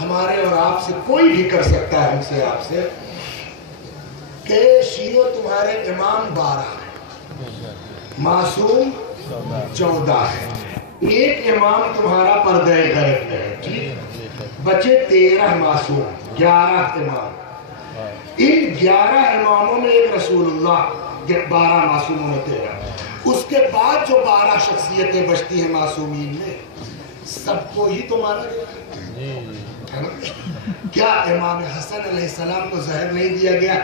ہمارے اور آپ سے کوئی بھی کر سکتا ہے، ہم سے آپ سے، کہ شیعو تمہارے امام 12 ہیں، معصوم 14 ہے، ایک امام تمہارا پردہ غیب میں ہے، ٹھیک، بچے 13 معصوم، 11 امام، ان 11 اماموں میں ایک رسول اللہ، 12 معصوموں میں 13، اس کے بعد جو 12 شخصیتیں بچتی ہیں معصومین میں، سب کو ہی تو مانا گیا۔ کیا امام حسن علیہ السلام کو زہر نہیں دیا گیا،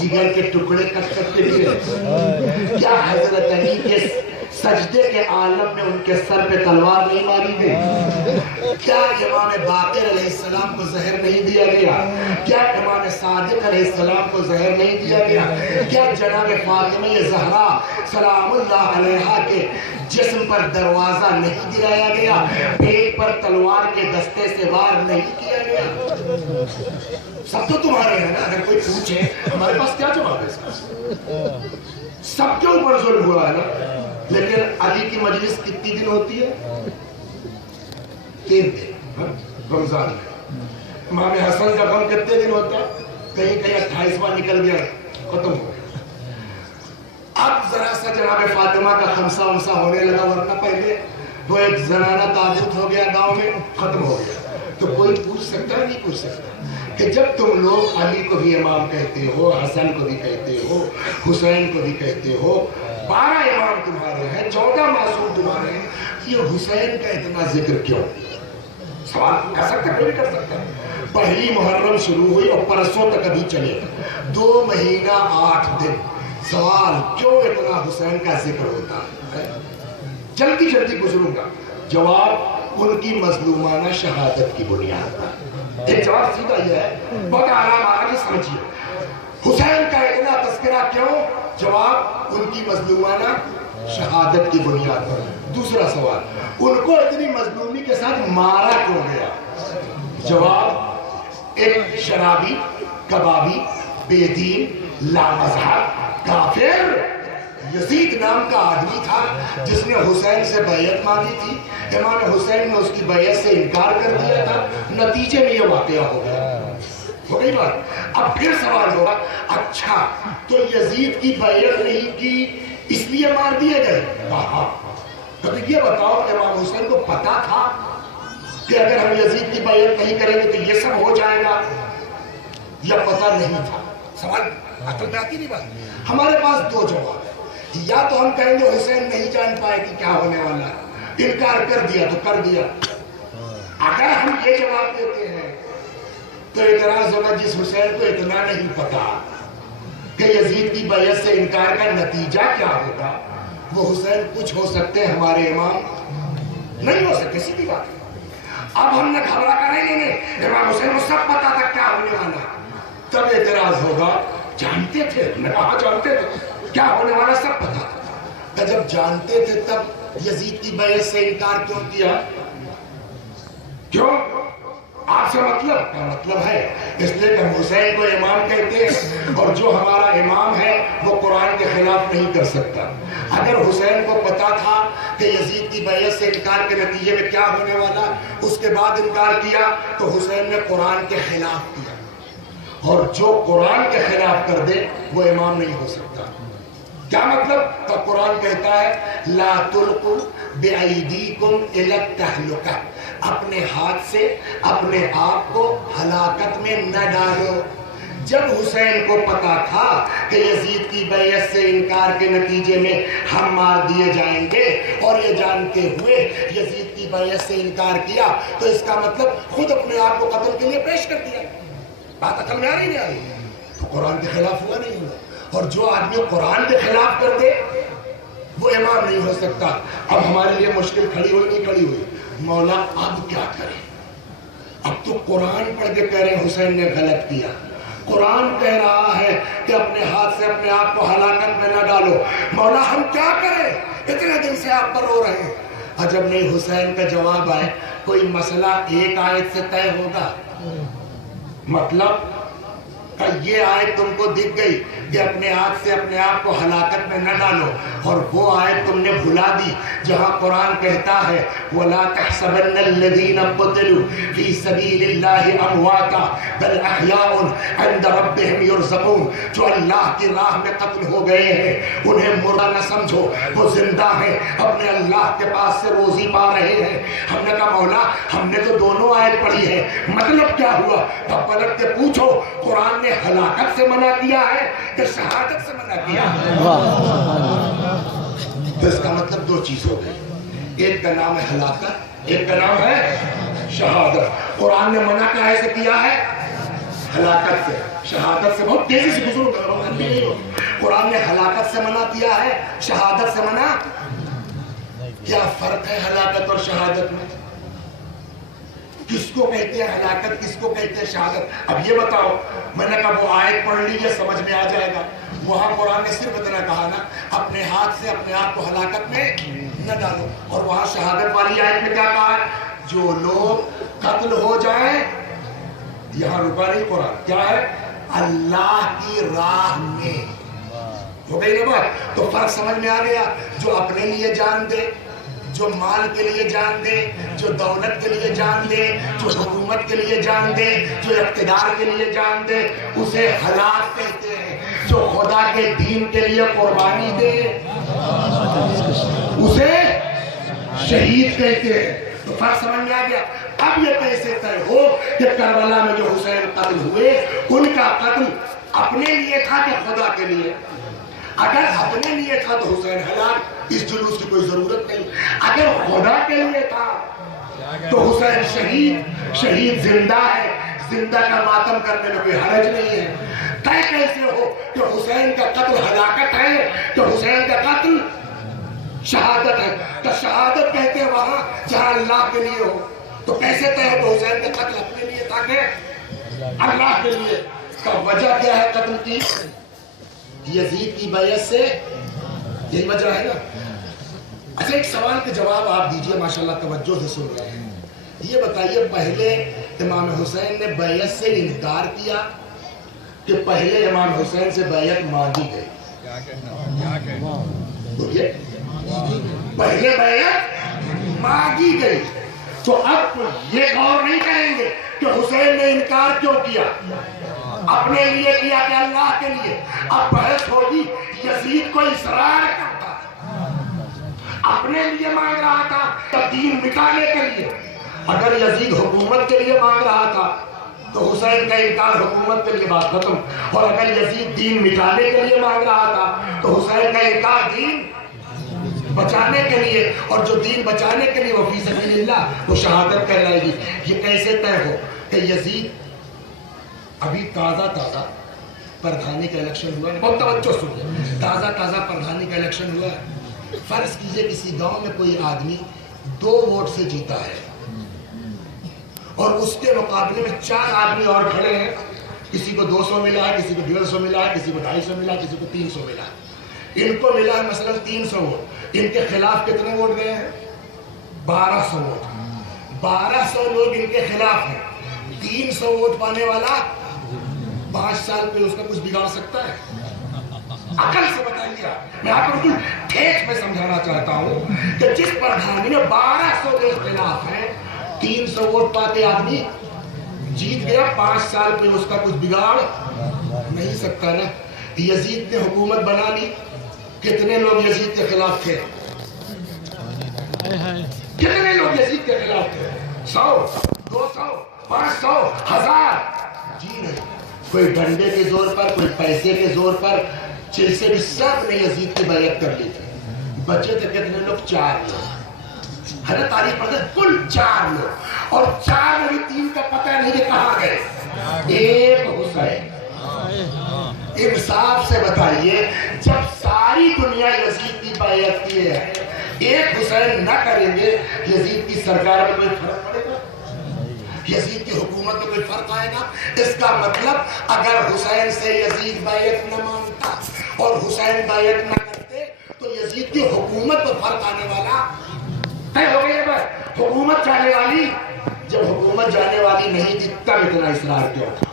جگر کے ٹکڑے کٹ کٹ کے گرے؟ کیا حضرت علی کے سجدے کے عالم میں ان کے سر پہ تلوار نہیں ماری گئی؟ کیا امام باقر علیہ السلام کو زہر نہیں دیا گیا؟ کیا امام صادق علیہ السلام کو زہر نہیں دیا گیا؟ کیا جناب فاطمہ زہرا سلام اللہ علیہا کے جسم پر دروازہ نہیں گرایا گیا، پیٹ پر تلوار کے دستے سے وار نہیں کیا گیا؟ سب تو تمہارے ہیں نا، اگر کوئی پوچھے ہمارے پاس کیا جواب ہے اس کا؟ سب کے اوپر ظلم ہوا ہے نا۔ لیکن علی کی مجلس کتنی دن ہوتی ہے؟ 3 دن رمضان میں۔ امام حسن کا غم کتنے دن ہوتا ہے؟ کہیں کہیں 28واں نکل گیا، ختم ہو گیا۔ اب ذرا سا جناب فاطمہ کا خمسہ ومسہ ہونے لگا، ورنہ پہلے وہ ایک زنانہ تابوت ہو گیا گاؤں میں، ختم ہو گیا۔ تو کوئی پوچھ سکتا نہیں پوچھ سکتا کہ جب تم لوگ علی کو بھی امام کہتے ہو، حسن کو بھی کہتے ہو، حسین کو بھی کہتے ہو، 12 امام تمہارے ہیں، 14 معصوم تمہارے ہیں، یہ حسین کا اتنا ذکر کیوں؟ سوال کر سکتا، کوئی کر سکتا۔ پہلی محرم شروع ہوئی اور پرسوں تک ابھی چلے، 2 مہینہ 8 دن۔ سوال کیوں اتنا حسین کا ذکر ہوتا ہے؟ جلدی جلدی گزروں گا۔ جواب ان کی مظلومانہ شہادت کی بنیاد پر۔ ایک جواب سیدھا یہ ہے، بہت آرام آگے سمجھیے، حسین کا اتنا تذکرہ کیوں؟ جواب ان کی مظلومانہ شہادت کی بنیاد پر۔ دوسرا سوال، ان کو اتنی مظلومی کے ساتھ مارا کیوں گیا؟ جواب، ایک شرابی، کبابی، بے دین، لامذہب، کافر یزید نام کا آدمی تھا جس نے حسین سے بیعت مانگی تھی، امام حسین نے اس کی بیعت سے انکار کر دیا تھا، نتیجے میں یہ واقعہ ہو گیا۔ ہو گئی بات؟ اب پھر سوال ہوگا، اچھا تو یزید کی بیعت نہیں کی اس لیے مار دیے گئے؟ کہا کبھی یہ بتاؤ امام حسین کو پتا تھا کہ اگر ہم یزید کی بیعت نہیں کریں گے تو یہ سب ہو جائے گا، یا پتا نہیں تھا؟ سوال عقل میں آتی نہیں بات۔ ہمارے پاس 2 جواب ہیں، یا تو ہم کہیں گے حسین نہیں جان پائے کہ کیا ہونے والا ہے، انکار کر دیا تو کر دیا۔ اگر ہم یہ جواب دیتے ہیں تو اعتراض ہوگا جس حسین کو اتنا نہیں پتا کہ یزید کی بیعت سے انکار کا نتیجہ کیا ہوگا، وہ حسین کچھ ہو سکتے ہیں، ہمارے امام نہیں ہو سکتے، سیدھی بات ہے۔ اب ہم نے گھبرا کر نہیں، امام حسین کو سب پتا تھا کیا ہونے والا، تب اعتراض ہوگا جانتے تھے؟ میں کہا جانتے تھے، کیا ہونے والا سب پتا تھا۔ جب جانتے تھے تب یزید کی بیعت سے انکار کیوں کیا؟ کیوں؟ آپ سے مطلب کیا مطلب ہے؟ اس لیے کہ حسین کو امام کہتے ہیں اور جو ہمارا امام ہے وہ قرآن کے خلاف نہیں کر سکتا۔ اگر حسین کو پتا تھا کہ یزید کی بیعت سے انکار کے نتیجے میں کیا ہونے والا، اس کے بعد انکار کیا تو حسین نے قرآن کے خلاف کیا، اور جو قرآن کے خلاف کر دے وہ امام نہیں ہو سکتا۔ کیا مطلب؟ تو قرآن کہتا ہے لا تلقوا بأیدیکم الی التہلکہ، اپنے ہاتھ سے اپنے آپ کو ہلاکت میں نہ ڈالو۔ جب حسین کو پتا تھا کہ یزید کی بیعت سے انکار کے نتیجے میں ہم مار دیے جائیں گے، اور یہ جانتے ہوئے یزید کی بیعت سے انکار کیا، تو اس کا مطلب خود اپنے آپ کو قتل کے لیے پیش کر دیا۔ بات عقل میں آ رہی نہیں آ رہی؟ تو قرآن کے خلاف ہوا نہیں ہوا، اور جو آدمی قرآن کے خلاف کر دے وہ امام نہیں ہو سکتا۔ اب ہمارے لیے مشکل کھڑی ہوئی نہیں کھڑی ہوئی، مولا اب کیا کریں؟ اب تو قرآن پڑھ کے کہہ رہے ہیں حسین نے غلط کیا، قرآن کہہ رہا ہے کہ اپنے ہاتھ سے اپنے آپ کو ہلاکت میں نہ ڈالو، مولا ہم کیا کریں؟ اتنے دن سے آپ پر رو رہے ہیں۔ عجب نہیں حسین کا جواب آئے، کوئی مسئلہ ایک آیت سے طے ہوگا؟ مطلب کہ یہ آیت تم کو دکھ گئی کہ اپنے ہاتھ سے اپنے آپ کو ہلاکت میں نہ ڈالو، اور وہ آیت تم نے بھلا دی جہاں قرآن کہتا ہے وَلَا تَحْسَبَنَّ الَّذِينَ قُتِلُوا فِي سَبِيلِ اللَّهِ أَمْوَاتًا بَلْ أَحْيَاءٌ عِندَ رَبِّهِمْ يُرْزَقُونَ۔ جو اللہ کی راہ میں قتل ہو گئے ہیں انہیں مردہ نہ سمجھو، وہ زندہ ہیں، اپنے اللہ کے پاس سے روزی پا رہے ہیں۔ ہم نے کہا مولا ہم نے تو دونوں آیت پڑھی ہے، مطلب کیا ہوا؟ تب پلٹ کے پوچھو قرآن نے ہلاکت سے منع کیا ہے کہ شہادت سے منع کیا ہے؟ تو اس کا مطلب دو چیز ہو گئی، ایک کا نام ہے ہلاکت، ایک کا نام ہے شہادت۔ قرآن نے منع کہاں سے کیا ہے؟ ہلاکت سے۔ شہادت سے بہت تیزی سے گزرو کر رہا ہوں، قرآن نے ہلاکت سے منع کیا ہے، شہادت سے منع۔ کیا فرق ہے ہلاکت اور شہادت میں؟ کس کو کہتے ہیں ہلاکت، کس کو کہتے ہیں شہادت؟ اب یہ بتاؤ، میں نے کہا وہ آیت پڑھ لیجیے سمجھ میں آ جائے گا۔ وہاں قرآن نے صرف اتنا کہا نا اپنے ہاتھ سے اپنے آپ کو ہلاکت میں نہ ڈالو، اور وہاں شہادت والی آیت میں کیا کہا ہے؟ جو لوگ قتل ہو جائیں، یہاں رکا نہیں قرآن، کیا ہے؟ اللہ کی راہ میں۔ ہو گئی نا بات؟ تو فرق سمجھ میں آ گیا۔ جو اپنے لیے جان دے، جو مال کے لیے جان دے، جو دولت کے لیے جان دے، جو حکومت کے لیے جان دے، جو اقتدار کے لیے جان دے، اسے ہلاک کہتے ہیں۔ جو خدا کے دین کے لیے قربانی دے اسے شہید کہتے ہیں۔ تو فرق سمجھ میں آ گیا۔ اب یہ کیسے طے ہو کہ کربلا میں جو حسین قتل ہوئے ان کا قتل اپنے لیے تھا کہ خدا کے لیے؟ اگر اپنے لیے تھا تو حسین ہلاک، اس جلوس کی کوئی ضرورت نہیں۔ اگر خدا کے لیے تھا تو حسین شہید، شہید زندہ ہے، زندہ کا ماتم کرنے میں کوئی حرج نہیں ہے۔ طے کیسے ہو کہ حسین کا قتل ہلاکت ہے کہ حسین کا قتل شہادت ہے؟ تو شہادت کہتے ہیں وہاں جہاں اللہ کے لیے ہو۔ تو کیسے طے ہو کہ حسین کا قتل اپنے لیے تھا کہ اللہ کے لیے؟ کا وجہ کیا ہے قتل کی؟ یزید کی بیعت سے، یہی وجہ ہے نا۔ اچھا ایک سوال کے جواب آپ دیجئے، ماشاءاللہ توجہ سے سن رہے ہیں۔ یہ بتائیے پہلے امام حسین نے بیعت سے انکار کیا کہ پہلے امام حسین سے بیعت مانگی گئی؟ بولیے، پہلے بیعت مانگی گئی۔ تو اب یہ غور نہیں کریں گے کہ حسین نے انکار کیوں کیا، اپنے لیے کیا کہ اللہ کے لیے؟ اب بحث ہوگی یزید کو اصرار کرتا اپنے لیے مانگ رہا تھا تب دین مٹانے کے لیے۔ اگر یزید حکومت کے لیے مانگ رہا تھا تو حسین کا انکار حکومت کے لیے بات ختم، اور اگر یزید دین مٹانے کے لیے مانگ رہا تھا تو حسین کا انکار دین بچانے کے لیے، اور جو دین بچانے کے لیے وہ فی سبیل اللہ، وہ شہادت کہلائے گی۔ یہ کیسے طے ہو کہ یزید ابھی تازہ پردھانی کا الیکشن ہوا ہے، بہت توجہ سنیے، تازہ پردھانی کا الیکشن ہوا ہے۔ فرض کیجئے کسی گاؤں میں کوئی آدمی 2 ووٹ سے جیتا ہے اور اس کے مقابلے میں 4 آدمی اور کھڑے ہیں، کسی کو 200 ملا ہے، کسی کو 150 ملا ہے، کسی کو 250 ملا ہے، کسی کو 300 ملا ہے۔ ان کو ملا ہے مثلا 300 ووٹ، ان کے خلاف کتنے ووٹ گئے ہیں؟ 1200 ووٹ۔ 1200 لوگ ان کے خلاف ہیں۔ 300 ووٹ پانے والا 5 سال پہ اس کا کچھ بگاڑ سکتا ہے؟ عقل سے بتائیے۔ میں آپ کو بالکل ٹھیک میں سمجھانا چاہتا ہوں کہ جس پردھانی میں 1200 کے خلاف ہیں، 300 ووٹ پاتے آدمی جیت گیا، 5 سال پہ اس کا کچھ بگاڑ نہیں سکتا نا۔ یزید نے حکومت بنا لی، کتنے لوگ یزید کے خلاف تھے؟ کتنے لوگ یزید کے خلاف تھے؟ 100، 200، 500، 1000؟ جی نہیں، کوئی ڈنڈے کے زور پر، کوئی پیسے کے زور پر، جیسے بھی سب نے یزید کی بیعت کر لی تھی۔ بچے تھے کتنے لوگ؟ 4 لوگ۔ ہے نا تاریخ پڑھتے کل 4 لوگ، اور 4 میں بھی 3 کا پتہ نہیں کہ کہاں گئے۔ ایک حسین۔ انصاف سے بتائیے، جب ساری دنیا یزید کی بیعت کی ہے، ایک حسین نہ کریں گے، یزید کی سرکار میں کوئی فرق پڑے گا؟ یزید کی حکومت میں کوئی فرق آئے گا؟ اس کا مطلب اگر حسین سے یزید بیعت نہ مانگتا اور حسین بیعت نہ کرتے تو یزید کی حکومت پر فرق آنے والا طے ہو گئی ہے۔ حکومت جانے والی، جب حکومت جانے والی نہیں تھی تب اتنا اصرار کیا تھا؟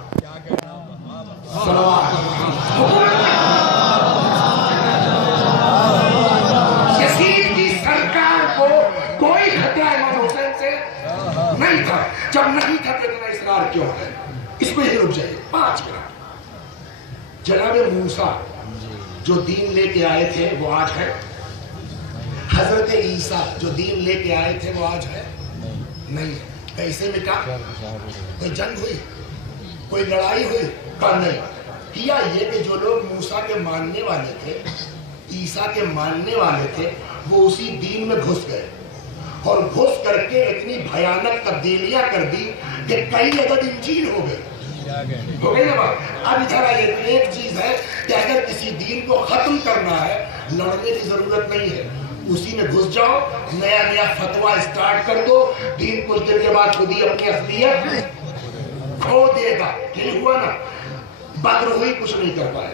یزید کی سرکار کو کوئی خطرہ امام حسین سے نہیں تھا. جب نہیں تھا تو اتنا اصرار کیوں ہے؟ اس پہ ہی رک جائے 5 منٹ. جناب موسیٰ جو دین لے کے آئے تھے وہ آج ہے. حضرت عیسیٰ جو دین لے کے آئے تھے وہ آج ہے نہیں. کیسے مٹا؟ کوئی جنگ ہوئی؟ کوئی لڑائی ہوئی؟ کہا نہیں. کیا یہ کہ جو لوگ موسیٰ کے ماننے والے تھے، عیسیٰ کے ماننے والے تھے، وہ اسی دین میں گھس گئے اور گھس کر کے اتنی بھیانک تبدیلیاں کر دی کہ کئی عدد انجیل ہو گئے. ہو گئی نا بات؟ اب ادھر آئیے. ایک چیز ہے کہ اگر کسی دین کو ختم کرنا ہے لڑنے کی ضرورت نہیں ہے، اسی میں گھس جاؤ، نیا نیا فتویٰ اسٹارٹ کر دو، دین کچھ دیر کے بعد خود ہی اپنی اصلیت کھو دے گا. یہ ہوا نا. بدر ہوئی، کچھ نہیں کر پائے.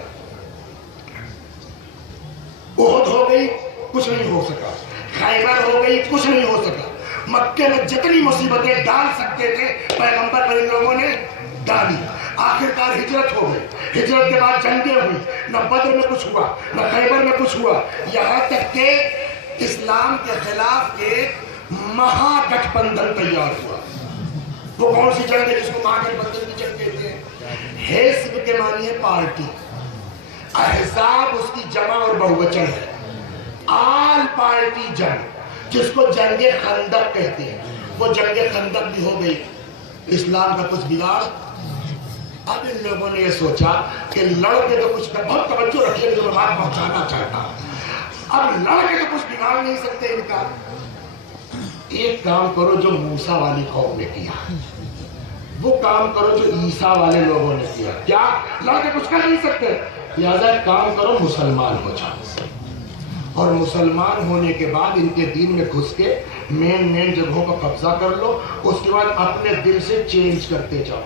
احد ہو گئی، کچھ نہیں ہو سکا. خیبر ہو گئی، کچھ نہیں ہو سکا. مکے میں جتنی مصیبتیں ڈال سکتے تھے پیغمبر پر ان لوگوں نے ڈالی. آخرکار ہجرت ہو گئی. ہجرت کے بعد جنگیں ہوئی. نہ بدر میں کچھ ہوا، نہ خیبر میں کچھ ہوا. یہاں تک کہ اسلام کے خلاف ایک مہا گٹھ بندھن تیار ہوا. وہ کون سی جنگ ہے جس کو مہا گٹھ بندھن کی جنگ کہتے ہیں؟ حزب کے معنی ہے پارٹی. احزاب اس کی جمع اور بہوچن ہے. آل پارٹی جنگ جس کو جنگ خندق کہتے ہیں، وہ جنگ خندق بھی ہو گئی. اسلام کا کچھ بگاڑ. اب ان لوگوں نے یہ سوچا کہ لڑ کے تو کچھ کر، بہت توجہ رکھیے جو میں بات پہنچانا چاہتا ہوں. اب لڑ کے تو کچھ بگاڑ نہیں سکتے ان کا. ایک کام کرو جو موسیٰ والی قوم نے کیا، وہ کام کرو جو عیسیٰ والے لوگوں نے کیا. کیا؟ لڑ کے کچھ کر نہیں سکتے، لہذا ایک کام کرو مسلمان ہو جاؤ. اور مسلمان ہونے کے بعد ان کے دین میں گھس کے مین جگہوں کا قبضہ کر لو. اس کے بعد اپنے دل سے چینج کرتے جاؤ.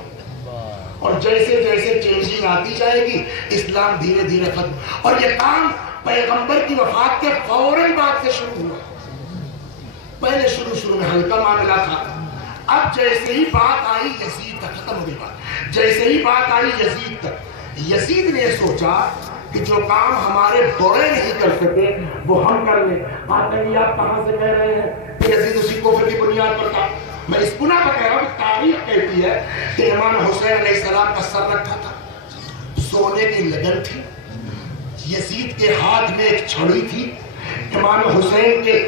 اور جیسے جیسے چینجنگ آتی جائے گی اسلام دھیرے دھیرے ختم. اور یہ کام پیغمبر کی وفات کے فوراً بعد سے شروع ہوا. پہلے شروع میں ہلکا معاملہ تھا. اب جیسے ہی بات آئی یزید تک، ختم ہو گئی بات. جیسے ہی بات آئی یزید تک، یزید نے سوچا کہ جو کام ہمارے بڑے نہیں کر سکے وہ ہم کر لیں. بات نہیں آپ کہاں سے کہہ رہے ہیں کہ یزید اسی کفر کی بنیاد پر تھا. میں اس گناہ پر کہہ رہا ہوں. تاریخ کہتی ہے کہ امام حسین علیہ السلام کا سر رکھا تھا، سونے کی لگن تھی. یزید کے ہاتھ میں ایک چھڑی تھی. امام حسین کے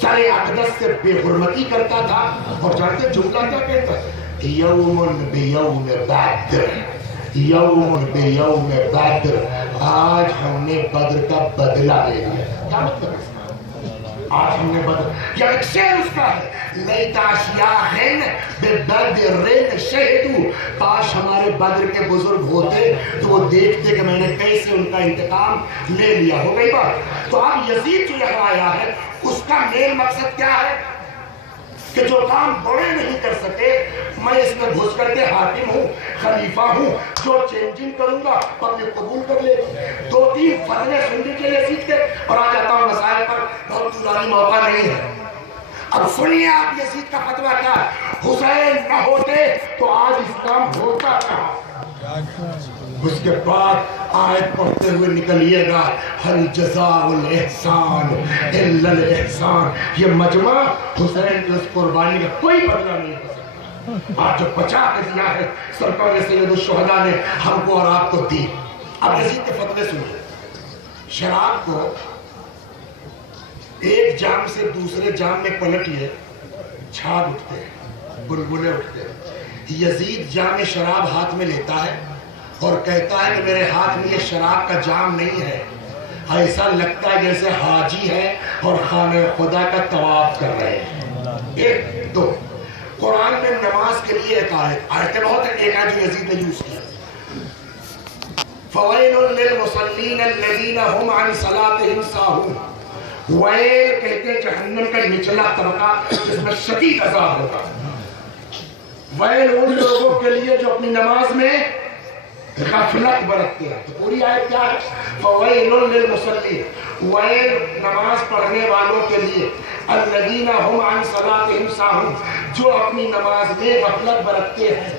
سر اقدس سے بے حرمتی کرتا تھا. اور جانتے جملہ کیا کہتا ہے؟ یوم بیوم بدر، یوم بیوم بدر. آج ہم نے بدر کا بدلہ لے لیا. کیا مطلب ہے؟ آج ہم نے بدر، یا ایک شعر اس کا ہے، لیتا اشیاء ببدر شہدو. کاش ہمارے بدر کے بزرگ ہوتے تو وہ دیکھتے کہ میں نے کیسے ان کا انتقام لے لیا. ہو گئی بات. تو اب یزید جو یہاں آیا ہے اس کا مین مقصد کیا ہے کہ جو کام بڑے نہیں کر سکے میں اس میں گھس کر کے حاکم ہوں، خلیفہ ہوں. جو چینجنگ کروں گا پبلک قبول کر لے. 2-3 فتوے سننے کے لیے سیکھتے. اور آ جاتا ہوں مسائل پر، بہت طولانی موقع نہیں ہے. اب سنیے آپ یزید کا فتویٰ کیا ہے. حسین نہ ہوتے تو آج اسلام ہوتا کہاں. اس کے بعد آیت پڑھتے ہوئے نکلیے گا، ہل جزاء الاحسان الا الاحسان. یہ مجمع حسین کی اس قربانی کا کوئی بدلہ نہیں کر سکتا. آج جو بچا کے دیا ہے سرکار سید الشہداء نے ہم کو اور آپ کو دی. اب یزید کے فتوے سنیے. شراب کو ایک جام سے دوسرے جام میں پلٹیے، چھاگ اٹھتے ہیں، بلبلے اٹھتے ہیں. یزید جام شراب ہاتھ میں لیتا ہے اور کہتا ہے کہ میرے ہاتھ میں یہ شراب کا جام نہیں ہے، ایسا لگتا ہے جیسے حاجی ہے اور خانہ خدا کا طواف کر رہے ہیں. 1-2 قرآن میں نماز کے لیے ایک آیتیں بہت ہے. ایک آیت جو یزید نے یوز کیا، فَوَيْلٌ لِّلْمُصَلِّينَ الَّذِينَ هُمْ عَنْ صَلَاتِهِمْ سَاهُونَ. ویل کہتے ہیں جہنم کا نچلا طبقہ جس میں شدید عذاب ہوگا. ویل ان لوگوں کے لیے جو اپنی نماز میں غفلت برتتے ہیں. تو پوری آیت کیا ہے؟ فَوَيْلٌ لِّلْمُصَلِّينَ، ویل نماز پڑھنے والوں کے لیے، الَّذِينَ هُمْ عَنْ صَلَاتِهِمْ سَاهُونَ، جو اپنی نماز میں غفلت برتتے ہیں.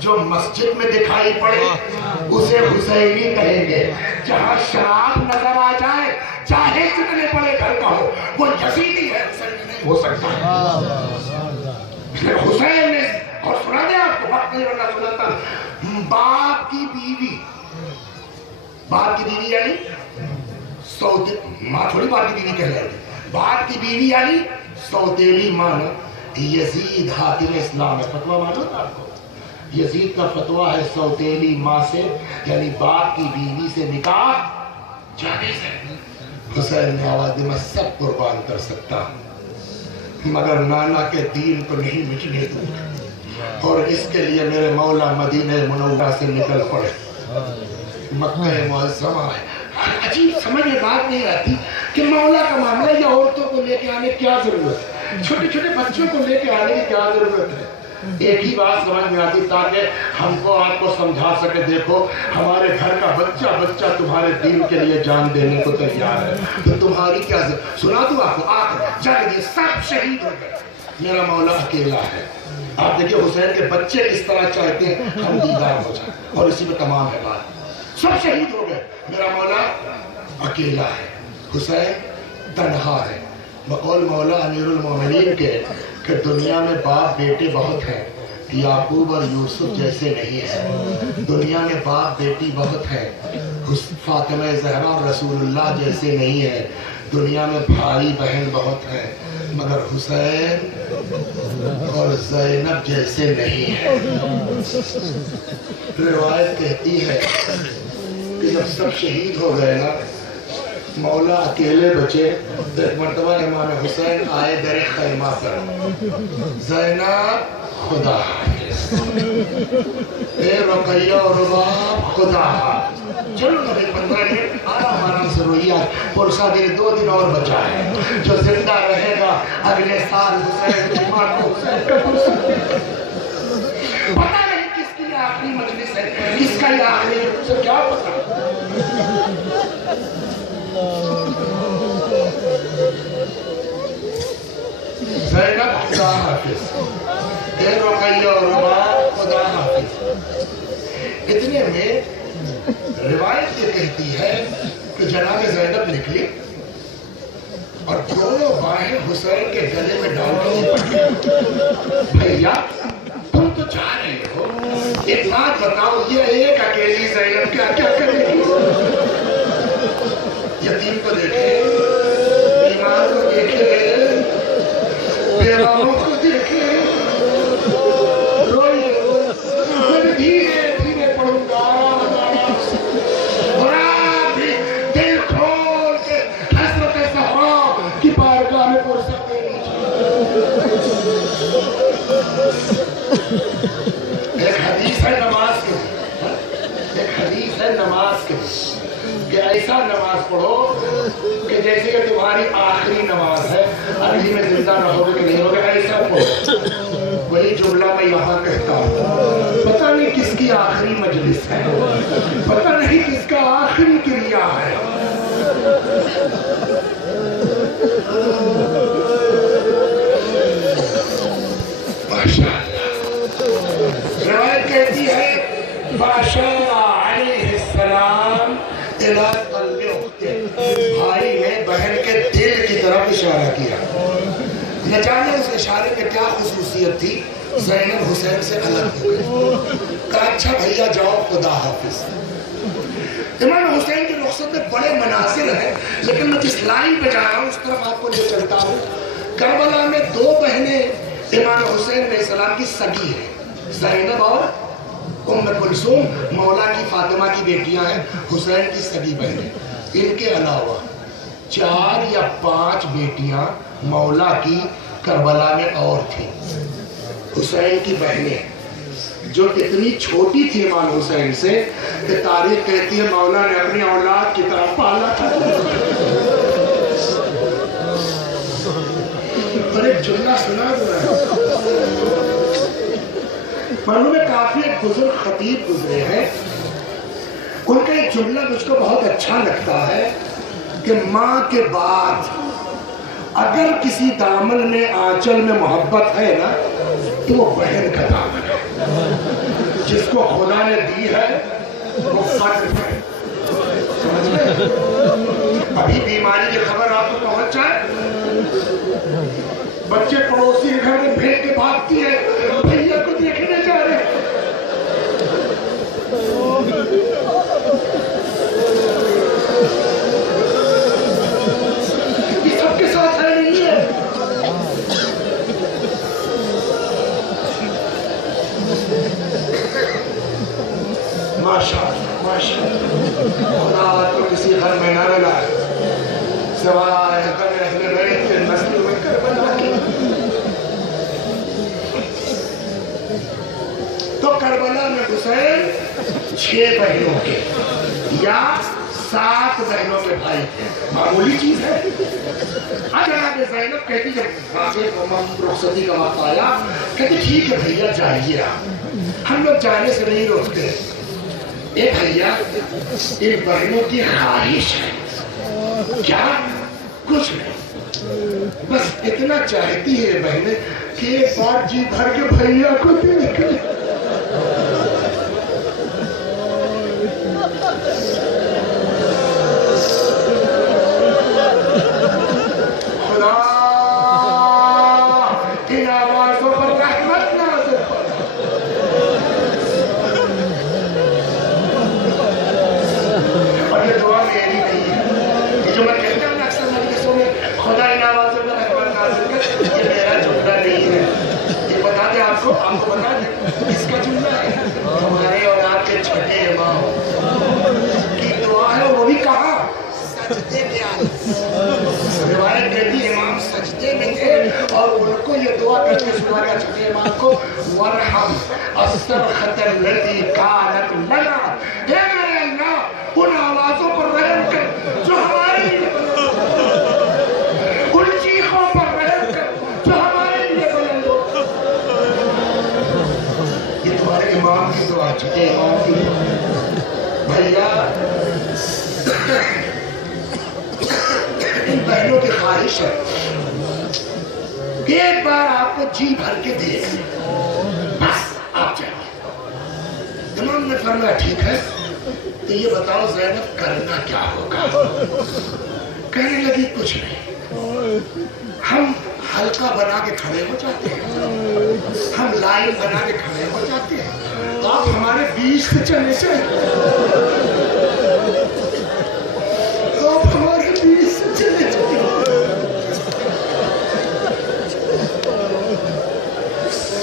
جو مسجد میں دکھائی پڑے اسے حسینی کہیں گے. جہاں شراب نظر آ جائے چاہے کتنے بڑے گھر کا ہو وہ یزیدی ہے, حسینی نہیں ہو سکتا. حسین نے, اور سنا دیں آپ کو, وقت نہیں ورنہ سناتا, باپ کی بیوی, باپ کی بیوی یعنی ماں تھوڑی باپ کی بیوی کہہ رہی, باپ کی بیوی یعنی سوتیلی ماں. یزید حاکم اسلام ہے, فتویٰ معلوم ہے آپ کو, یزید کا فتویٰ ہے سوتیلی ماں سے یعنی باپ کی بیوی سے نکاح جائز ہے. حسین نے آواز دی میں سب قربان کر سکتا مگر نانا کے دین کو نہیں مٹنے دوں, اور اس کے لیے میرے مولا مدینہ منورہ سے نکل پڑے. مکہ معظمہ ہے. عجیب سمجھ میں بات نہیں آتی کہ مولا کا معاملہ یا عورتوں کو لے کے آنے کیا ضرورت ہے, چھوٹے چھوٹے بچوں کو لے کے آنے کی کیا ضرورت ہے. ایک ہی بات سمجھ میں آتی تاکہ ہم کو آپ کو سمجھا سکے, دیکھو ہمارے گھر کا بچہ بچہ تمہارے دین کے لیے جان دینے کو تیار ہے, تو تمہاری کیا سنا دوں آپ کو, آپ جان دیے سب شہید ہو گئے, میرا مولا اکیلا ہے. آپ دیکھیں حسین کے بچے کس طرح چاہتے ہیں ہم دیدار ہو جائیں, اور اسی میں تمام ہے بات. سب شہید ہو گئے, میرا مولا اکیلا ہے, حسین تنہا ہے. بقول مولا امیر المومنین کے کہ دنیا میں باپ بیٹے بہت ہیں, یعقوب اور یوسف جیسے نہیں ہیں. دنیا میں باپ بیٹی بہت ہیں, فاطمہ زہرا اور رسول اللہ جیسے نہیں ہیں. دنیا میں بھائی بہن بہت ہیں مگر حسین اور زینب جیسے نہیں ہیں. روایت کہتی ہے کہ جب سب شہید ہو گئے نا, مولا اکیلے بچے. ایک مرتبہ امام حسین آئے در خیمہ پر, زینب خدا حافظ, اے رقیہ اور رباب خدا حافظ, چلو نبی 15 منٹ آرام آرام سے روئیے, پرسا دیر 2 دن اور بچا ہے, جو زندہ رہے گا اگلے سال حسین کی ماں کو حسین کا پرسا. پتہ نہیں کس کی آخری مجلس ہے, کس کا یہ آخری ہے, اسے کیا پتہ. زینب خدا حافظ, اے رقیہ اور رباب خدا حافظ. اتنے میں روایت یہ کہتی ہے کہ جناب زینب نکلی اور دونوں باہیں حسین کے گلے میں ڈال کے, بھیا تم تو جا رہے ہو, ایک بات بتاؤ, یہ ایک اکیلی زینب کیا کیا کرے گی. یتیم کو دیکھے, بیمار کو دیکھے, بیراہوں کو دیکھے, روئے, میں دھیرے دھیرے پڑھوں گا, اور آپ بھی دل کھول کے حضرت زہرا کی بارگاہ میں فرصت دے لیجیے. ایک حدیث ہے نماز کے, ایک حدیث ہے نماز کے کہ ایسا نماز پڑھو کہ جیسے کہ تمہاری آخری نماز ہے, اگلی میں زندہ رہو گے کہ نہیں ہوگے, ایسا پڑھو. وہی جملہ میں یہاں کہتا ہوں, پتہ نہیں کس کی آخری مجلس ہے, پتہ نہیں کس کا آخری کریا ہے. ماشاءاللہ. روایت کہتی ہے باشر علیہ السلام بھائی نے بہن کے دل کی طرف اشارہ کیا. نہ جانے اس اشارے میں کیا خصوصیت تھی, زینب حسین سے الگ ہو گئی. کہا اچھا بھیا جاؤ خدا حافظ. امام حسین کی رخصت میں بڑے مناظر ہیں, لیکن میں جس لائن پہ جا رہا ہوں اس طرف آپ کو لے چلتا ہوں. کربلا میں 2 بہنیں امام حسین علیہ السلام کی سگی ہیں, زینب اور ام کلثوم, مولا کی فاطمہ کی بیٹیاں ہیں, حسین کی سگی بہنیں. ان کے علاوہ 4 یا 5 بیٹیاں مولا کی کربلا میں اور تھیں. حسین کی بہنیں جو اتنی چھوٹی تھی امام حسین سے کہ تاریخ کہتی ہے مولا نے اپنی اولاد کی طرف پالا تھا. اور ایک جملہ سنا معلوم ہے کافی ایک بزرگ خطیب گزرے ہیں, ان کا ایک جملہ مجھ کو بہت اچھا لگتا ہے کہ ماں کے بعد اگر کسی دامن میں آنچل میں محبت ہے نا تو وہ بہن کا دامن ہے. جس کو خدا نے دی ہے وہ قدر ہے. سمجھ گئے؟ ابھی بیماری کی خبر آپ کو پہنچ جائے، بچے پڑوسی کے گھر میں بھیج کے بھاگتی ہے، بھیا کو دیکھنے جا رہے ہیں. یہ سب کے ساتھ ہے نہیں ہے. ماشاءاللہ خدا تو کسی گھر میں نہ لائے سوائے اہل بیت کے نسل میں کربلا کی. تو کربلا میں حسین 6 بہنوں کے یا 7 بہنوں کے بھائی تھے. معمولی چیز ہے. جناب زینب کہتی جب رخصتی کا وقت آیا کہتی ٹھیک ہے بھیا جائیے آپ، ہم لوگ جانے سے نہیں روکتے. اے بھیا ان بہنوں کی خواہش ہے. کیا؟ کچھ نہیں، بس اتنا چاہتی ہے بہنیں کہ ایک بار جی بھر کے بھیا کو دیکھ لیں. خدا ان آوازوں پر رحمت نازل فرما. اور یہ دعا میری نہیں ہے، یہ جو میں کہتا ہوں اکثر مجلسوں میں خدا ان آوازوں پر رحمت نازل کر، یہ میرا جملہ نہیں ہے. یہ بتا دیں آپ کو بتا دیں اس کا جملہ ہے ہمارے اور آپ کے چھٹے امام کی دعا ہے. وہ بھی کہا سجدے میں آئے. روایت کہتی امام سجدے میں تھے اور ان کو یہ دعا کرتے سنایا چھٹے امام کو ورحم الصرخۃ التي كانت لنا. اے میرے اللہ ان آوازوں پر رحم کر جو ہمارے لیے ان چیخوں پر رحم کر جو ہمارے لیے بلند ہو. یہ تمہارے امام کی دعا چھٹے امام کی بھیا. ان بہنوں کی خواہش ہے کہ ایک بار آپ کو جی بھر کے دیکھ لیں، بس آپ جائیں. امام نے فرمایا ٹھیک ہے تو یہ بتاؤ زینب کرنا کیا ہوگا؟ کہنے لگی کچھ نہیں، ہم حلقہ بنا کے کھڑے ہو جاتے ہیں، ہم لائن بنا کے کھڑے ہو جاتے ہیں، آپ ہمارے بیچ سے چلے چاہیے، آپ ہمارے بیچ سے چلے چاہیے.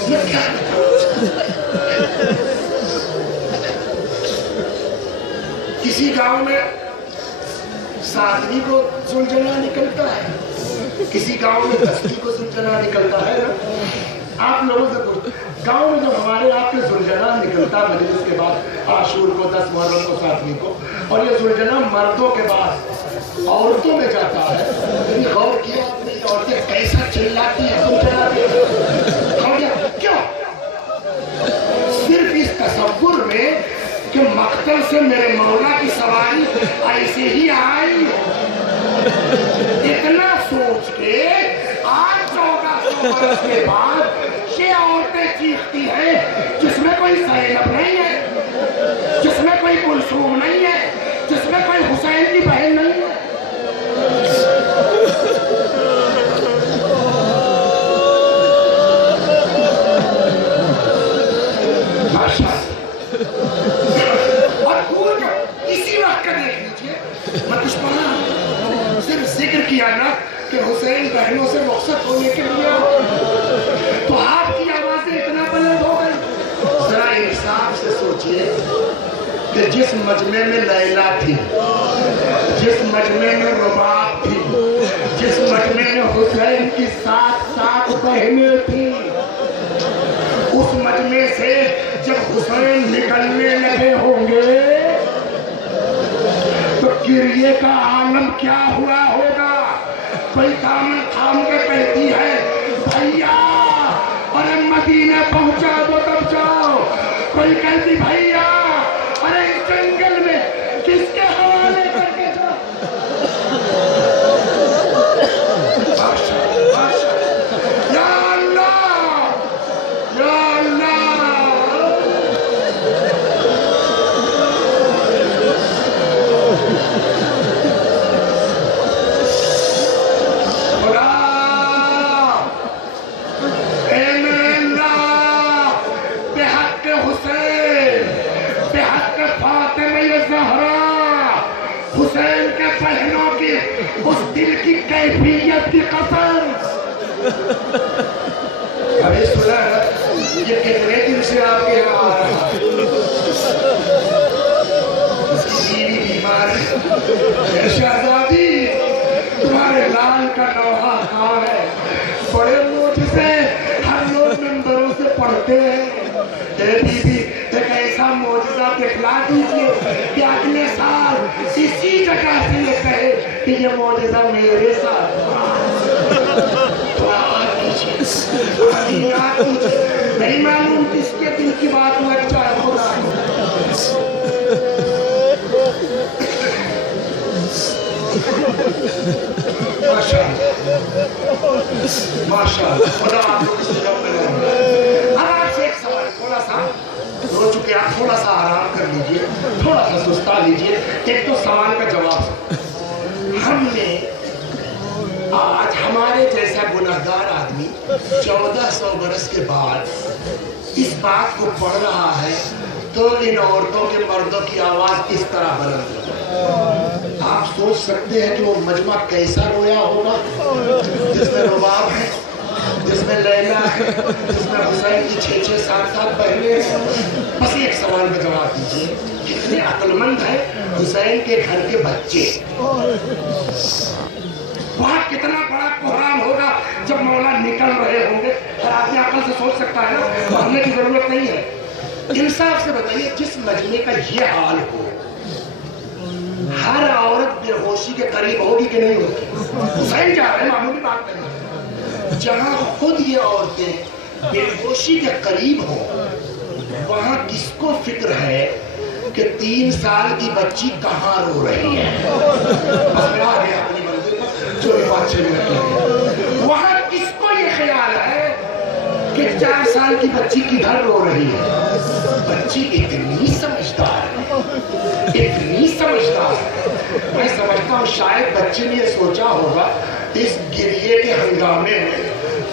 یہ کیا کسی گاؤں میں ساتویں کو زلجلہ نکلتا ہے، کسی گاؤں میں 10ویں کو زلجلہ نکلتا ہے. آپ لوگوں سے پوچھتے گاؤں میں جب ہمارے آپ کے زلجلہ نکلتا مجلس کے بعد عاشور کو 10 محرم کو 7ویں کو، اور یہ زلجلہ مردوں کے بعد عورتوں میں جاتا ہے. یعنی غور کیا آپ نے عورتیں کیسا چلاتی ہیں زلجلہ کیوں؟ صرف اس تصور میں کہ مقتل سے میرے مولا کی سواری ایسے ہی آئی، اتنا سوچ کے آج 1400 برس کے بعد یہ عورتیں چیختی ہیں جس میں کوئی زینب نہیں ہے، جس میں کوئی کلثوم نہیں ہے، جس میں کوئی حسین کی بہن نہیں ہے. اسی وقت کا دیکھ لیجیے، میں کچھ پڑھا صرف ذکر کیا نا کہ حسین بہنوں سے رخصت ہونے کے لیے تو آپ کی آوازیں اتنا بلند ہو گئی. ذرا انصاف سے سوچئے کہ جس مجمع میں لیلا تھی، جس مجمع میں رباب تھی، جس مجمع میں حسین کی 7 بہنیں تھیں، اس مجمع سے جب حسین نکلنے لگے ہوں گے تو گریے کا عالم کیا ہوا ہوگا. کوئی دامن تھام کے کہتی ہے بھیا ارے مدینے پہنچا دو تب جاؤ، کوئی کہتی بھیا ارے جنگل میں کس کے حوالے کر کے جاؤ. یا اللہ یا اللہ حسین کے بہنوں کی اس دل کی کیفیت کی قسم. ابھی سنا یہ کتنے دن سے آپ کے یہاں آ رہا ہے؟ اس کی بیوی بیمار ہے. شہزادی تمہارے لال کا نوحہ کہاں ہے؟ بڑے معجزے ہر لوگ منبروں سے پڑھتے ہیں. اے بیوی ایک ایسا معجزہ دکھلا دیجیے کہ اگلے سال اسی جگہ سے یہ کہے کہ یہ معجزہ میرے ساتھ نہیں معلوم کس کے دل کی بات لگ جائے. خدا ماشاءاللہ خدا آپ کو کسی جب میں رہے. اب آپ سے ایک سوال, تھوڑا سا رو چکے آپ, تھوڑا سا آرام کر لیجئے, تھوڑا سا سستا لیجئے. ایک تو سوال کا جواب, ہم نے آج ہمارے جیسا گنہگار آدمی 1400 برس کے بعد اس بات کو پڑھ رہا ہے تو ان عورتوں کے مردوں کی آواز کس طرح بلند ہوگی. آپ سوچ سکتے ہیں کہ وہ مجمع کیسا رویا ہوگا جس میں رباب ہے, جس میں لیلا ہے, جس میں حسین کی 6-6 7-7 بہنیں ہیں. بس ایک سوال کا جواب دیجیے, کتنے عقل مند ہیں حسین کے گھر کے بچے. وہاں کتنا بڑا کوہرام ہوگا جب مولا نکل رہے ہوں گے. ہر آدمی عقل سے سوچ سکتا ہے نا, پڑھنے کی ضرورت نہیں ہے. انصاف سے بتائیے, جس مجمع کا یہ حال ہو, ہر عورت بے ہوشی کے قریب ہوگی کہ نہیں ہوگی؟ حسین جا رہے ہیں, معمولی بات نہیں. جہاں خود یہ عورتیں بے ہوشی کے قریب ہوں, وہاں کس کو فکر ہے کہ 3 سال کی بچی کہاں رو رہی ہے؟ اپنی منزل پر جو بات چل رہی ہے, وہاں کس کو یہ خیال ہے کہ 4 سال کی بچی کدھر رو رہی ہے؟ بچی اتنی سمجھدار ہے, اتنی سمجھدار ہے. میں سمجھتا ہوں شاید بچے نے یہ سوچا ہوگا اس گریے کے ہنگامے میں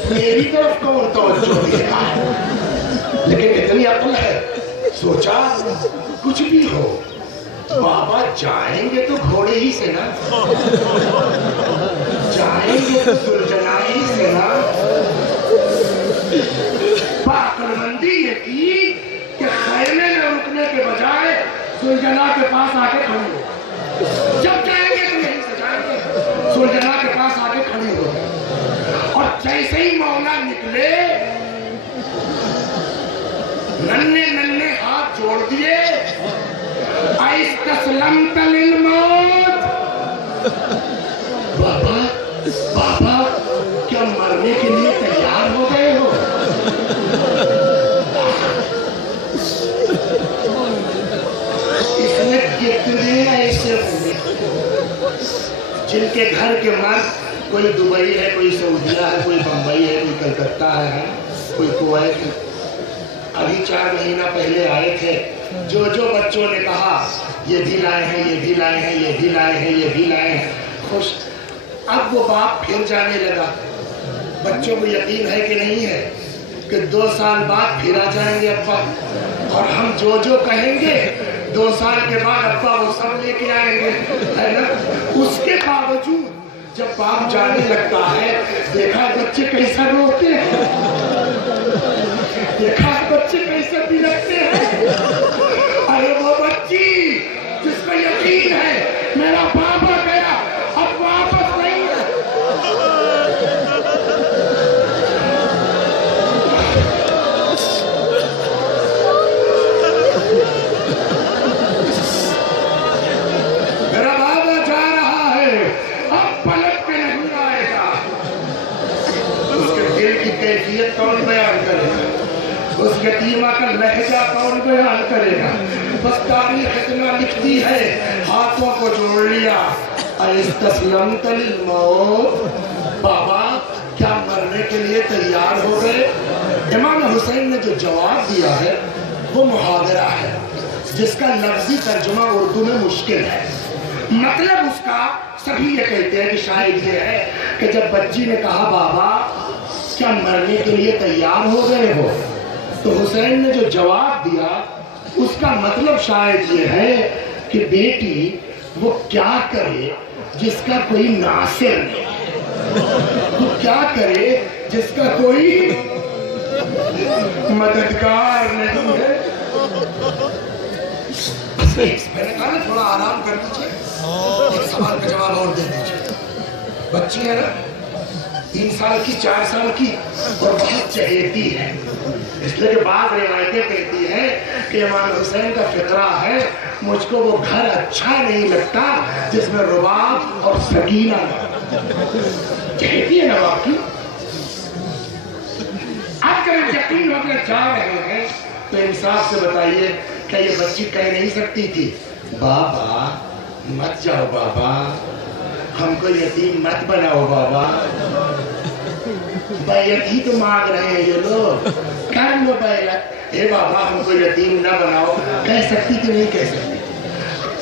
میری طرف کون توجہ دے گا, لیکن اتنی عقل ہے, سوچا کچھ بھی ہو بابا جائیں گے تو گھوڑے ہی سے نا, جائیں گے تو سلجھنا ہی سے نا. عقل مندی یہ کی کہ خیمے میں رکنے کے بجائے سلجھنا کے پاس آ کے کھڑی ہو. جب جائیں گے تو یہیں سے جائیں گے, سلجھنا کے پاس آ کے کھڑی ہو. اور جیسے ہی مولا نکلے, ننھے ننھے ہاتھ جوڑ دیے, استسلمت للموت. بابا بابا کیا مرنے کے لیے تیار ہو گئے ہو؟ اس میں کتنے ایسے ہوں گے جن کے گھر کے مرد, کوئی دبئی ہے, کوئی سعودیہ ہے, کوئی بمبئی ہے, کوئی کلکتہ ہے, کوئی کویت ہے. ابھی 4 مہینہ پہلے آئے تھے, جو بچوں نے کہا یہ بھی لائے ہیں, یہ بھی لائے ہیں, یہ بھی لائے ہیں, یہ بھی لائے ہیں, خوش. اب وہ باپ پھر جانے لگا. بچوں کو یقین ہے کہ نہیں ہے کہ 2 سال بعد پھر آ جائیں گے ابا, اور ہم جو کہیں گے 2 سال کے بعد ابا وہ سب لے کے آئیں گے, ہے نا. اس کے باوجود جب باپ جانے لگتا ہے, دیکھا بچے کیسا روتے ہیں, دیکھا بچے کیسے بلکتے ہیں. ارے وہ بچی جس کو یقین ہے میرا بابا گیا, اب واپس نہیں ہے. میرا بابا جا رہا ہے, اب پلٹ کے نہیں آئے گا. اس کے دل کی کیفیت کون بیان کرے گا, اس یتیمہ کا لہجہ کون بیان کرے گا. بس تاریخ اتنا لکھتی ہے, ہاتھوں کو جوڑ لیا, استسلمت للموت. بابا کیا مرنے کے لیے تیار ہو گئے؟ امام حسین نے جو جواب دیا ہے وہ محاورہ ہے جس کا لفظی ترجمہ اردو میں مشکل ہے. مطلب اس کا سبھی یہ کہتے ہیں کہ شاید یہ ہے کہ جب بچی نے کہا بابا کیا مرنے کے لیے تیار ہو گئے ہو, تو حسین نے جو جواب دیا اس کا مطلب شاید یہ ہے کہ بیٹی وہ کیا کرے جس کا کوئی ناصر نہیں؟ وہ کیا کرے جس کا کوئی مددگار نہیں ہے؟ میں نے کہا نا تھوڑا آرام کر دیجیے، ایک سوال کا جواب اور دے دیجیے۔ بچی ہے نا 3 سال کی 4 سال کی اور بہت چہیتی ہے، اس لیے کہ بعض روایتیں کہتی ہیں کہ امام حسین کا فقرہ ہے مجھ کو وہ گھر اچھا نہیں لگتا جس میں رباب اور سکینہ چہیتی ہے نواب کی۔ اب اگر یقین ہو کر جا رہے ہیں تو انصاف سے بتائیے کہ یہ بچی کہہ نہیں سکتی تھی بابا مت جاؤ بابا، ہم کو یتیم مت بناؤ بابا، بیعت ہی تو مانگ رہے ہیں یہ لوگ، کر لو بیعت، اے بابا ہم کو یتیم نہ بناؤ، کہہ سکتی کہ نہیں کہہ سکتی؟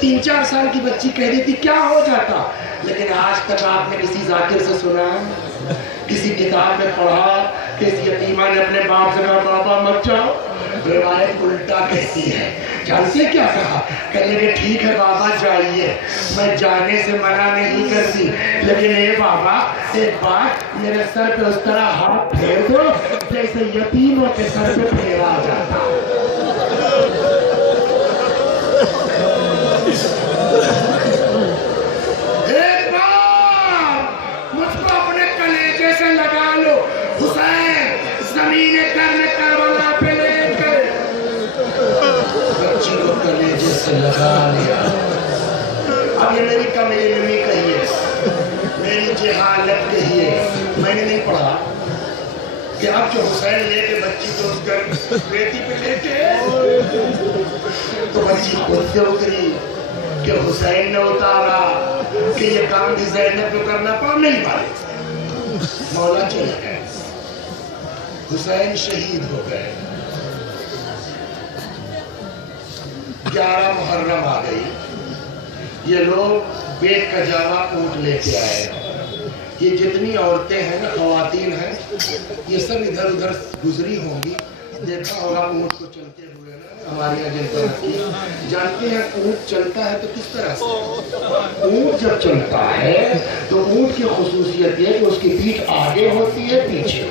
3-4 سال کی بچی کہہ دیتی کیا ہو جاتا؟ لیکن آج تک آپ نے کسی ذاکر سے سنا، کسی کتاب میں پڑھا کہ اس یتیمہ نے اپنے باپ سے کہا بابا مت جاؤ؟ روایت الٹا کہتی ہے، جانتے کیا کہا؟ کہنے لگے ٹھیک ہے بابا جائیے، میں جانے سے منع نہیں کرتی، لیکن اے بابا ایک بات، میرے سر پہ اس طرح ہاتھ پھیر دو جیسے یتیموں کے سر پہ پھیرا جاتا۔ ایک بار مجھ کو اپنے کلیجے سے لگا لو، حسین زمین کرنے کربلا پہ لے گئے، بچی کو کلیجے سے لگا لیا۔ اب یہ میری کم علمی کہیے، میری جہالت کہیے، میں نے نہیں پڑھا کہ اب جو حسین لے کے بچی کو اس گھر بیٹی پہ لے کے تو بچی خود سے اتری کہ حسین نے اتارا کہ یہ کام بھی زینب کو کرنا پڑ نہیں پائے، مولا چلے گئے، حسین شہید ہو گئے۔ 11 محرم آ گئی، یہ لوگ بیت کا جاوا اونٹ لے کے آئے، یہ جتنی عورتیں ہیں نا خواتین ہیں یہ سب ادھر ادھر گزری ہوں گی، دیکھا ہوگا اونٹ کو چلتے ہوئے نا ہماری اجنتا کی، جانتے ہیں اونٹ چلتا ہے تو کس طرح سے؟ اونٹ جب چلتا ہے تو اونٹ کی خصوصیت یہ کہ اس کی پیٹھ آگے ہوتی ہے پیچھے،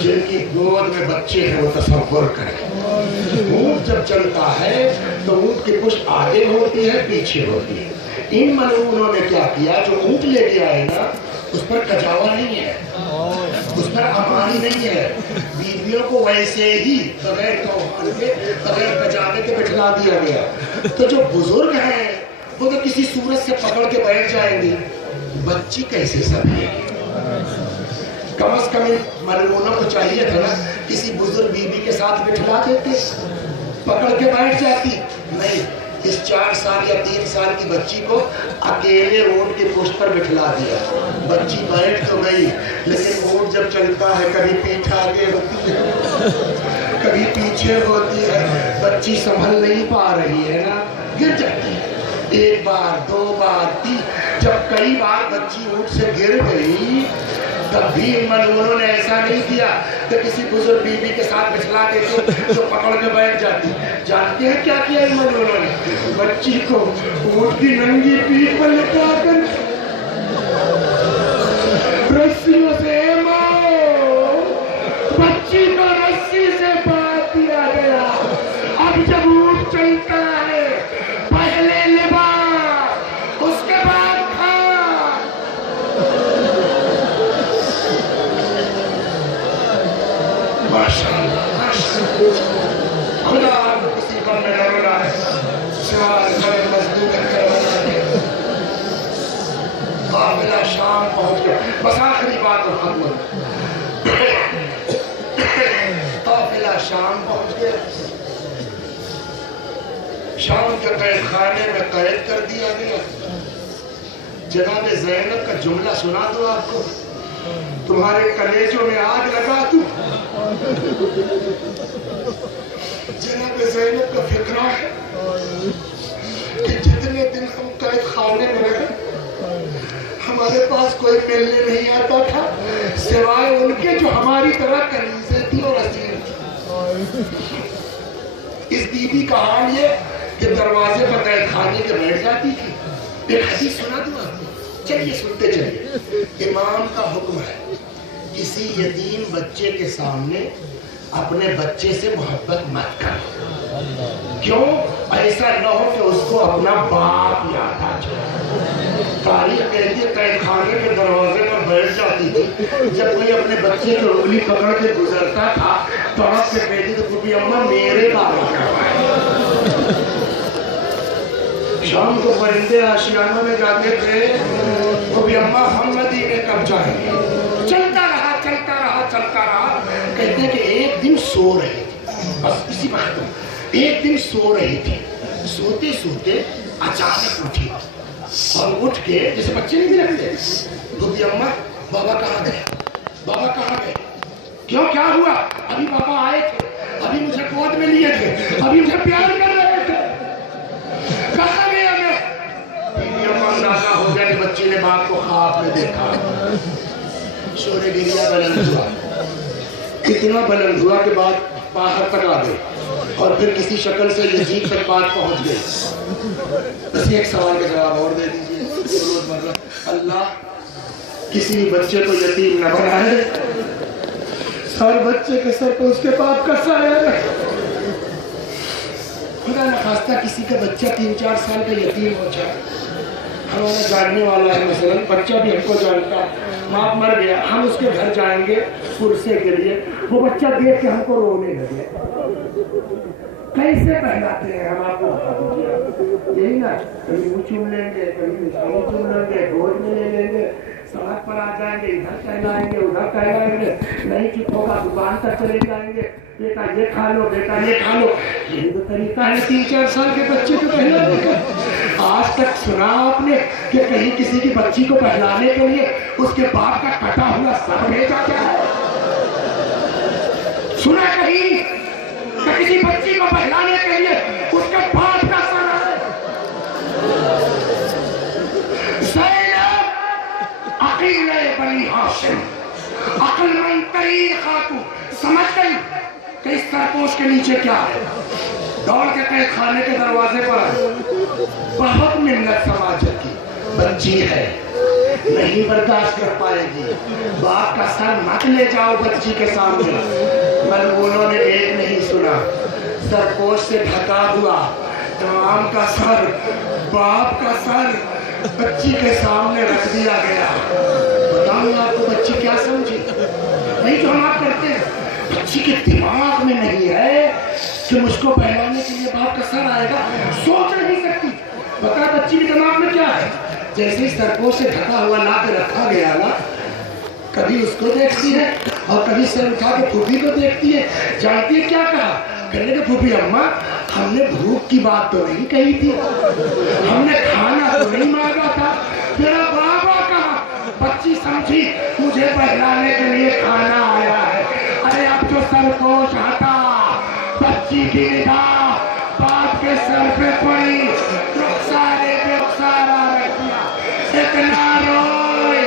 جن کی گود میں بچے ہیں وہ تصور کریں، اونٹ جب چلتا ہے تو اونٹ کی پشت آگے ہوتی ہے پیچھے ہوتی ہے۔ ان ملعونوں نے کیا کیا، جو اونٹ لے کے آئے نا اس پر کجاوا نہیں ہے، اس پر امانی نہیں ہے، بیویوں کو ویسے ہی بغیر توہان کے بغیر کجاوے کے بٹھلا دیا گیا۔ تو جو بزرگ ہیں وہ تو کسی صورت سے پکڑ کے بیٹھ جائیں گی، بچی کیسے سبھے گی؟ کم از کم ان ملعونوں کو چاہیے تھا نا کسی بزرگ بیوی کے ساتھ بٹھلا دیتے، پکڑ کے بیٹھ جاتی، نہیں، اس 4 سال یا 3 سال کی بچی کو اکیلے اونٹ کی پشت پر بٹھلا دیا۔ بچی بیٹھ تو گئی لیکن اونٹ جب چلتا ہے کبھی پیٹھ آگے ہوتی ہے کبھی پیچھے ہوتی ہے، بچی سنبھل نہیں پا رہی ہے نا، گر جاتی ہے، 1 بار 2 بار 3، جب کئی بار بچی اونٹ سے گر گئی تب بھی ان ملعونوں نے ایسا نہیں کیا کہ کسی بزرگ بیوی کے ساتھ بٹھلا دیتے جو پکڑ کے بیٹھ جاتی۔ جانتے ہیں کیا کیا ان ملعونوں نے؟ بچی کو اونٹ کی ننگی پیٹھ پر لٹا کر رسیوں سے بچی کو رسی سے باندھ دیا گیا۔ اب جب اونٹ چلتا ہے پہلے لباس اس کے بعد ماشاءاللہ خدا آپ کسی پر میں نہ رونا ہے سوال کرے مزدور کروانا ہے۔ قافلہ شام پہنچ گیا، بس آخری بات اور ختم، قافلہ شام پہنچ گیا، شام کے قید خانے میں قید کر دیا گیا۔ جناب زینب کا جملہ سنا دو آپ کو، تمہارے کلیجوں میں آگ لگا دوں۔ جناب زینب کا فکرہ ہے کہ جتنے دن ہم قید خانے میں رہے ہمارے پاس کوئی ملنے نہیں آتا تھا سوائے ان کے جو ہماری طرح کنیزیں تھی اور اسیر تھی۔ اس بی بی کا حال یہ کہ دروازے پر قید خانے کے بیٹھ جاتی تھی. ایک حدیث سنا دوں آپ کو, چلیے سنتے چلیے. امام کا حکم ہے کسی یتیم بچے کے سامنے اپنے بچے سے محبت مت کرو. کیوں؟ ایسا نہ ہو کہ اس کو اپنا باپ یاد آ جائے. تاریخ کہتی ہے قید خانے کے دروازے پر بیٹھ جاتی تھی. جب کوئی اپنے بچے کی انگلی پکڑ کے گزرتا تھا تڑپ کے کہتی تو پھوپھی اماں میرے بابا کروائے. شام کو پرندے آشیانوں میں جاتے تھے, پھوپھی اماں ہم مدینے کب جائیں گے. چلتا رہا چلتا رہا چلتا رہا. کہتے ہیں کہ ایک دن سو رہی تھی, بس اسی بات میں ایک دن سو رہی تھی. سوتے سوتے اچانک اٹھی اور اٹھ کے, جیسے بچے نہیں رکھتے, پھوپھی اماں بابا کہاں گئے, بابا کہاں گئے, کیوں کیا ہوا؟ ابھی بابا آئے تھے, ابھی مجھے گود میں لیے تھے, ابھی مجھے پیار کر رہے تھے, کہاں گیا میں؟ پھوپھی اماں اندازہ ہو گیا کہ بچے نے باپ کو خواب میں دیکھا. شور گریا بلند ہوا, اتنا بلند ہوا کہ بات باہر تک آ گئی اور پھر کسی شکل سے یزید تک بات پہنچ گئی. بس ایک سوال کا جواب اور دے دیجیے. اللہ کسی بچے کو یتیم نہ بنائے, ہر بچے کے سر پہ اس کے باپ کا سایہ رکھے. خدا نخواستہ کسی کا بچہ 3-4 سال کا یتیم ہو جائے. ہمارا جاننے والا ہے, مثلا بچہ بھی ہم کو جانتا ہے, باپ مر گیا, ہم اس کے گھر جائیں گے پرسے کے لیے, وہ بچہ دیکھ کے ہم کو رونے لگے. کیسے پہلاتے ہیں ہم, آپ کو بتا دیجیے. یہی نا, کبھی منہ چوم لیں گے, کبھی نشانی چوم لیں گے, گود میں لے لیں گے, سڑک پر آ جائیں گے, ادھر کہلائیں گے, ادھر کہلائیں گے, نہیں چپ ہوگا دکان تک چلے جائیں گے, بیٹا یہ کھا لو, بیٹا یہ کھا لو. یہی تو طریقہ ہے 3-4 سال کے بچے کو پہلانے کا. آج تک سنا آپ نے کہ کہیں کسی کی بچی کو پہلانے کے لیے اس کے باپ کا کٹا ہوا سر بھیجا جائے؟ سنا کہیں کہ کسی بچی کو پہلانے کے لیے اس کے باپ کا سر ہے؟ زینب عقیل بنی ہاشم, عقل مند ترین خاتون, سمجھ گئی کہ اس سرپوش کے نیچے کیا ہے. دوڑ کے قید خانے کے دروازے پر بہت منت سماجت کی. بچی ہے, نہیں برداشت کر پائے گی, باپ کا سر مت لے جاؤ بچی کے سامنے. ملعونوں نے ایک نہیں سنا, سرپوش سے ڈھکا ہوا تمام کا سر, باپ کا سر بچی کے سامنے رکھ دیا گیا. بتاؤں آپ کو بچی کیا سمجھی؟ نہیں جو ہم آپ کرتے ہیں. بچی کے دماغ میں نہیں ہے کہ مجھ کو پہلانے کے لیے باپ کا سر آئے گا, سوچ نہیں سکتی. بتا بچی کے دماغ میں کیا ہے؟ جیسے ہی سرپوش سے ڈھکا ہوا لا کے رکھا گیا نا, کبھی اس کو دیکھتی ہے اور کبھی سر اٹھا کے پھوپھی کو دیکھتی ہے. جانتی ہے کیا کہا؟ کہنے کہ پھوپھی اماں ہم نے بھوک کی بات تو نہیں کہی تھی, ہم نے کھانا تو نہیں مانگا تھا, میرا بابا کہا. بچی سمجھی مجھے پہلانے کے لیے کھانا آیا ہے. ارے اب جو سرپوش ہٹا, بچی کی نگاہ باپ کے سر پہ پڑی, رخسارے پہ رخسارا رکھ دیا. اتنا روئی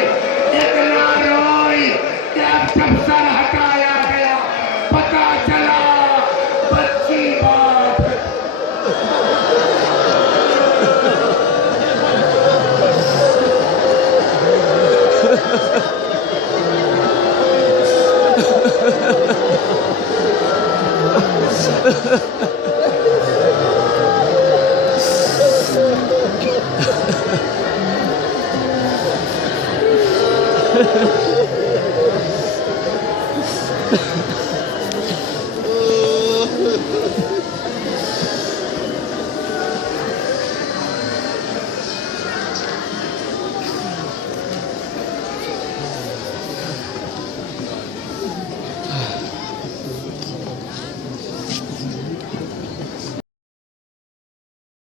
کہ اب جب سر ہٹایا گیا پتا چلا بچی باپ.